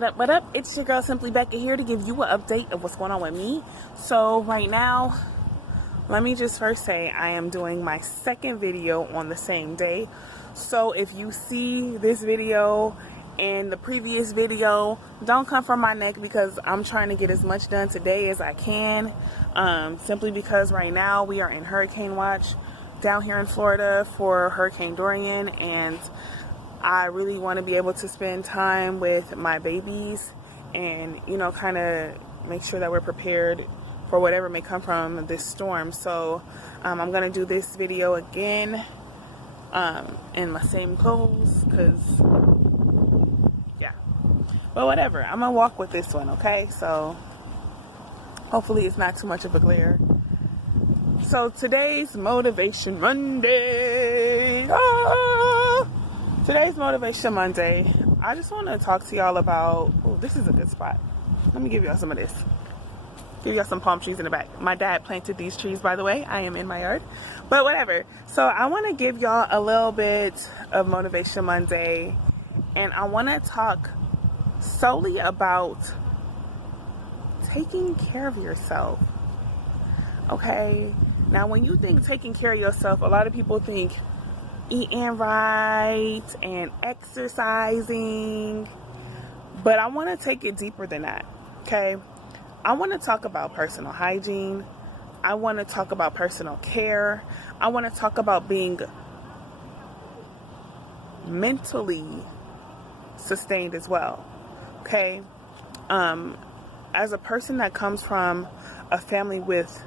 What up? It's your girl Simply Becca here to give you an update of what's going on with me. So right now, let me just first say I am doing my second video on the same day. So if you see this video and the previous video, don't come from my neck because I'm trying to get as much done today as I can. Simply because right now we are in hurricane watch down here in Florida for Hurricane Dorian, and I really want to be able to spend time with my babies and, you know, kind of make sure that we're prepared for whatever may come from this storm. So I'm going to do this video again in my same clothes because, yeah. But whatever, I'm going to walk with this one, okay? So hopefully it's not too much of a glare. So today's Motivation Monday. Today's Motivation Monday, I just want to talk to y'all about, oh, this is a good spot. Let me give y'all some of this. Give y'all some palm trees in the back. My dad planted these trees, by the way. I am in my yard, but whatever. So I want to give y'all a little bit of Motivation Monday, and I want to talk solely about taking care of yourself. Okay, now when you think taking care of yourself, a lot of people think eating right and exercising, but I want to take it deeper than that. Okay, I want to talk about personal hygiene. I want to talk about personal care. I want to talk about being mentally sustained as well. Okay, as a person that comes from a family with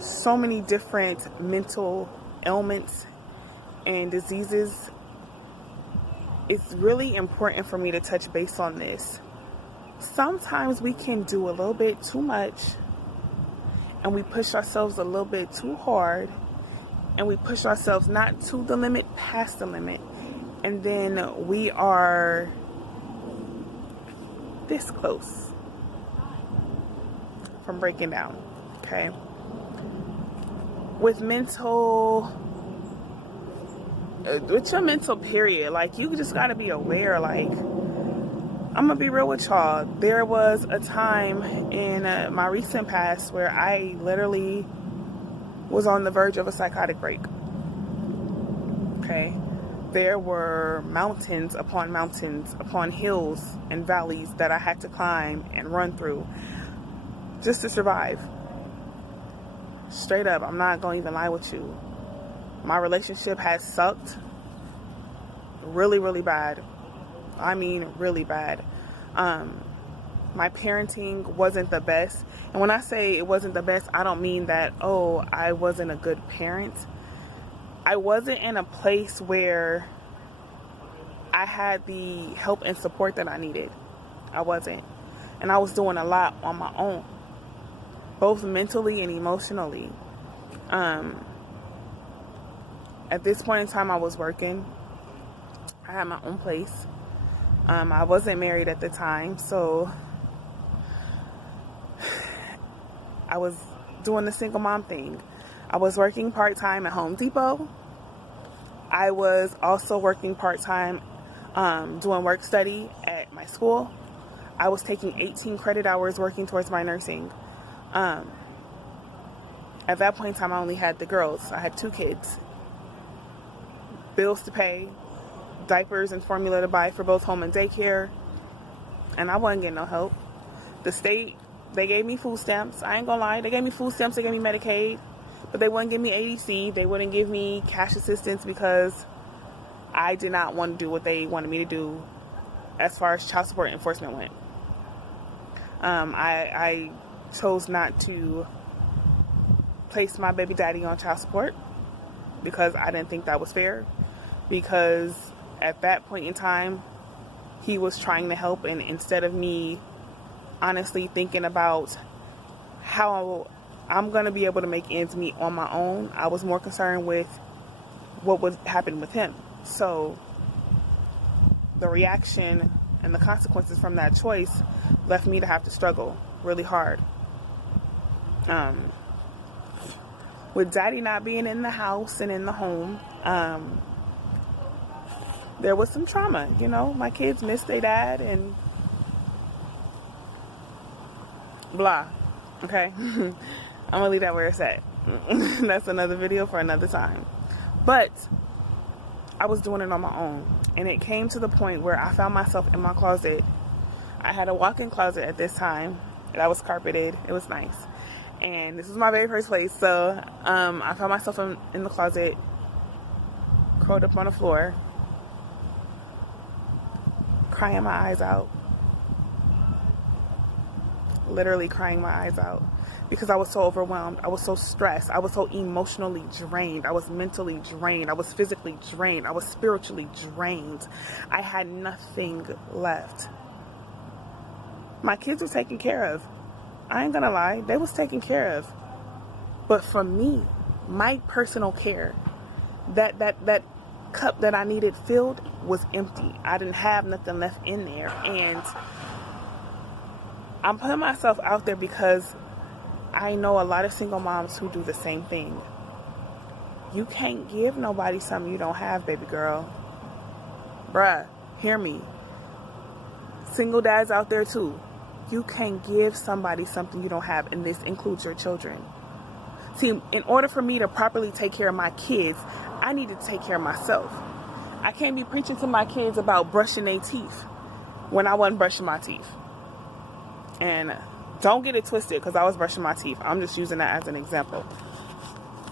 so many different mental ailments and diseases, it's really important for me to touch base on this. Sometimes we can do a little bit too much, and we push ourselves a little bit too hard, and we push ourselves not to the limit, past the limit, and then we are this close from breaking down. Okay, with your mental period, like, you just got to be aware. Like, I'm gonna be real with y'all, there was a time in my recent past where I literally was on the verge of a psychotic break. Okay, there were mountains upon hills and valleys that I had to climb and run through just to survive. Straight up, I'm not gonna even lie with you. My relationship has sucked really, really bad. I mean, really bad. My parenting wasn't the best. And when I say it wasn't the best, I don't mean that, oh, I wasn't a good parent. I wasn't in a place where I had the help and support that I needed. I wasn't. And I was doing a lot on my own, both mentally and emotionally. At this point in time, I was working. I had my own place. I wasn't married at the time, so I was doing the single mom thing. I was working part-time at Home Depot. I was also working part-time doing work study at my school. I was taking 18 credit hours working towards my nursing. At that point in time, I only had the girls. I had 2 kids. Bills to pay, diapers and formula to buy for both home and daycare, and I wasn't getting no help. The state, they gave me food stamps. I ain't gonna lie, they gave me food stamps, they gave me Medicaid, but they wouldn't give me ADC. They wouldn't give me cash assistance because I did not want to do what they wanted me to do as far as child support enforcement went. I chose not to place my baby daddy on child support because I didn't think that was fair, because at that point in time he was trying to help, and instead of me honestly thinking about how I'm going to be able to make ends meet on my own, I was more concerned with what would happen with him. So the reaction and the consequences from that choice left me to have to struggle really hard. With daddy not being in the house and in the home, there was some trauma. You know, my kids missed their dad, and blah. Okay? I'm gonna leave that where it's at. That's another video for another time. But I was doing it on my own, and it came to the point where I found myself in my closet. I had a walk-in closet at this time that was carpeted. It was nice, and this was my very first place. So I found myself in the closet, curled up on the floor, crying my eyes out. Literally crying my eyes out because I was so overwhelmed. I was so stressed. I was so emotionally drained. I was mentally drained. I was physically drained. I was spiritually drained. I had nothing left. My kids were taken care of. I ain't gonna lie, they was taken care of. But for me, my personal care, that cup that I needed filled was empty. I didn't have nothing left in there. And I'm putting myself out there because I know a lot of single moms who do the same thing. You can't give nobody something you don't have, baby girl. Bruh, hear me. Single dads out there too. You can't give somebody something you don't have, and this includes your children. See, in order for me to properly take care of my kids, I need to take care of myself. I can't be preaching to my kids about brushing their teeth when I wasn't brushing my teeth. And don't get it twisted because I was brushing my teeth. I'm just using that as an example.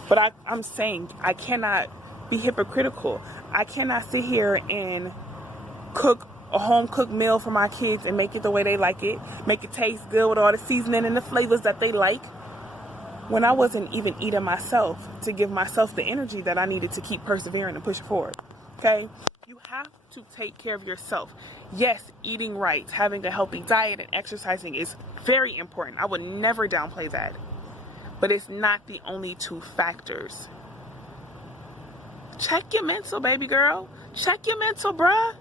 But I'm saying I cannot be hypocritical. I cannot sit here and cook a home-cooked meal for my kids and make it the way they like it. Make it taste good with all the seasoning and the flavors that they like. When I wasn't even eating myself to give myself the energy that I needed to keep persevering and pushing forward. Okay? You have to take care of yourself. Yes, eating right, having a healthy diet and exercising is very important. I would never downplay that. But it's not the only two factors. Check your mental, baby girl. Check your mental, bruh.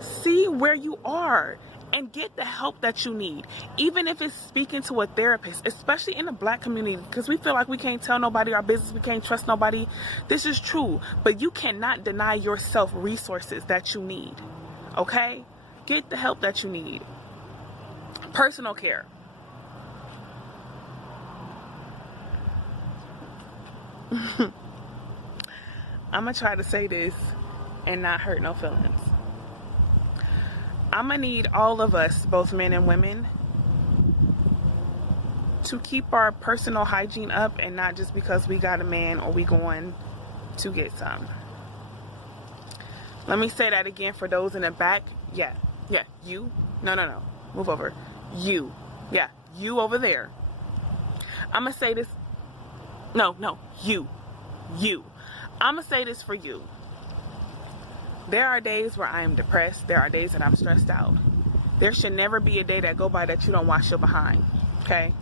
See where you are and get the help that you need. Even if it's speaking to a therapist, especially in the Black community, because we feel like we can't tell nobody our business, we can't trust nobody. This is true, but you cannot deny yourself resources that you need. Okay? Get the help that you need. Personal care. I'm gonna try to say this and not hurt no feelings. I'm gonna need all of us, both men and women, to keep our personal hygiene up, and not just because we got a man or we going to get some. Let me say that again for those in the back. Yeah, you. No. Move over. You. Yeah, you over there. I'm gonna say this. No, you. I'm gonna say this for you. There are days where I am depressed. There are days that I'm stressed out. There should never be a day that go by that you don't wash your behind. Okay?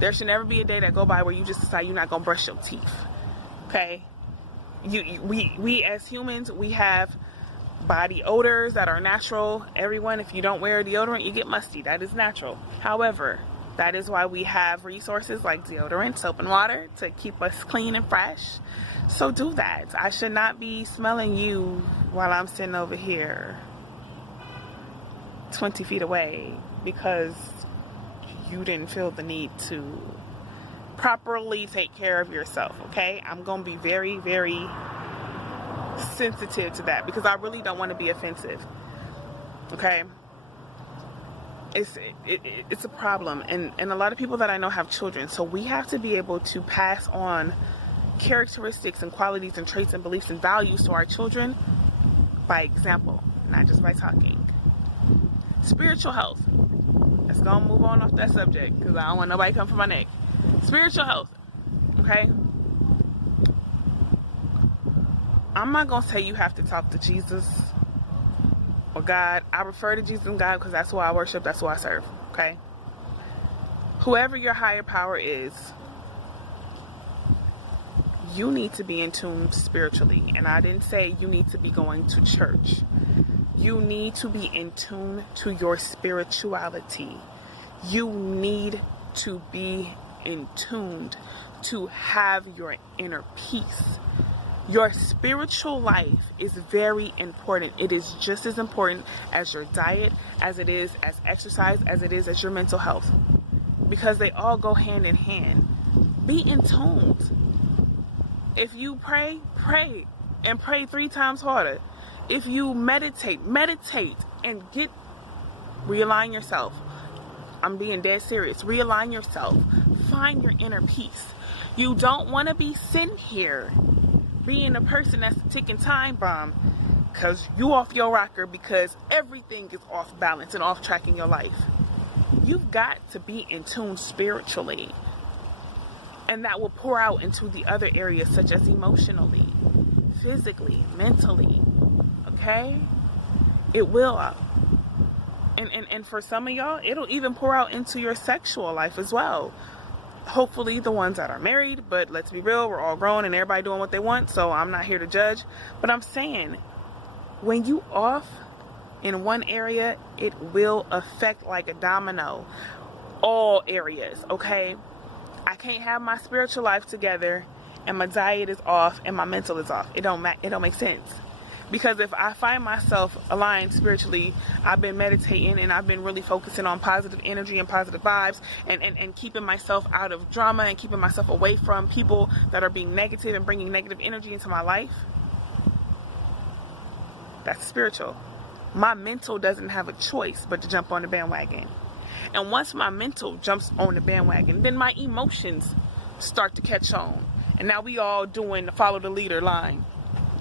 There should never be a day that go by where you just decide you're not gonna brush your teeth. Okay? We as humans, we have body odors that are natural. Everyone, if you don't wear deodorant, you get musty. That is natural. However, that is why we have resources like deodorant, soap, and water to keep us clean and fresh. So do that. I should not be smelling you while I'm sitting over here 20 feet away because you didn't feel the need to properly take care of yourself, okay? I'm going to be very, very sensitive to that because I really don't want to be offensive, okay? It's a problem, and a lot of people that I know have children, so we have to be able to pass on characteristics and qualities and traits and beliefs and values to our children by example, not just by talking. Spiritual health. Let's go and move on off that subject because I don't want nobody come for my neck. Spiritual health. Okay? I'm not going to say you have to talk to Jesus or God. I refer to Jesus and God because that's who I worship, that's who I serve. Okay? Whoever your higher power is, you need to be in tune spiritually. And I didn't say you need to be going to church. You need to be in tune to your spirituality. You need to be in tune to have your inner peace. Your spiritual life is very important. It is just as important as your diet, as it is as exercise, as it is as your mental health. because they all go hand in hand. Be in tune. If you pray, pray, and pray 3 times harder. If you meditate and realign yourself. I'm being dead serious. Realign yourself. Find your inner peace. You don't want to be sitting here being a person that's a ticking time bomb because you off your rocker because everything is off balance and off track in your life. You've got to be in tune spiritually. And that will pour out into the other areas such as emotionally, physically, mentally. Okay? It will. And for some of y'all, it'll even pour out into your sexual life as well. Hopefully the ones that are married, but let's be real, we're all grown and everybody doing what they want, so I'm not here to judge. But I'm saying, when you off in one area, it will affect like a domino. All areas, okay? I can't have my spiritual life together and my diet is off and my mental is off. It don't make sense. Because if I find myself aligned spiritually, I've been meditating and I've been really focusing on positive energy and positive vibes and keeping myself out of drama and keeping myself away from people that are being negative and bringing negative energy into my life. That's spiritual. My mental doesn't have a choice but to jump on the bandwagon. And once my mental jumps on the bandwagon, then my emotions start to catch on. And now we all doing the follow the leader line.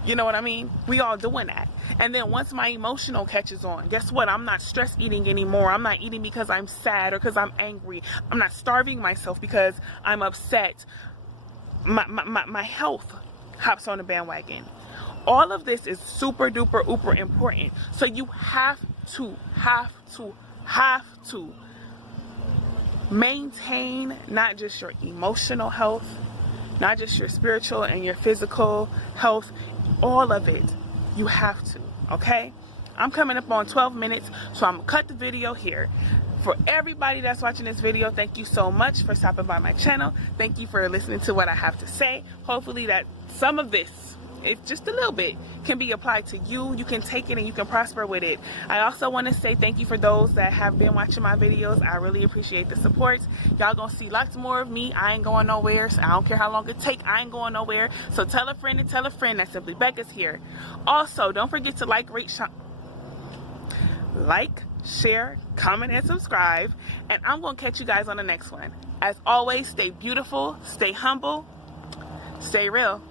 You know what I mean? We all doing that. And then once my emotional catches on, guess what? I'm not stress eating anymore. I'm not eating because I'm sad or because I'm angry. I'm not starving myself because I'm upset. My health hops on the bandwagon. All of this is super duper uber important. So you have to maintain not just your emotional health, not just your spiritual and your physical health, all of it. You have to, okay? I'm coming up on 12 minutes, so I'm gonna cut the video here. For everybody that's watching this video, thank you so much for stopping by my channel. Thank you for listening to what I have to say. Hopefully that some of this, if just a little bit, can be applied to you. You can take it and you can prosper with it. I also want to say thank you for those that have been watching my videos. I really appreciate the support. Y'all gonna see lots more of me. I ain't going nowhere, so I don't care how long it take. I ain't going nowhere. So tell a friend and tell a friend that Simply Becca's here. Also, don't forget to like, share, comment, and subscribe. And I'm gonna catch you guys on the next one. As always, stay beautiful, stay humble, stay real.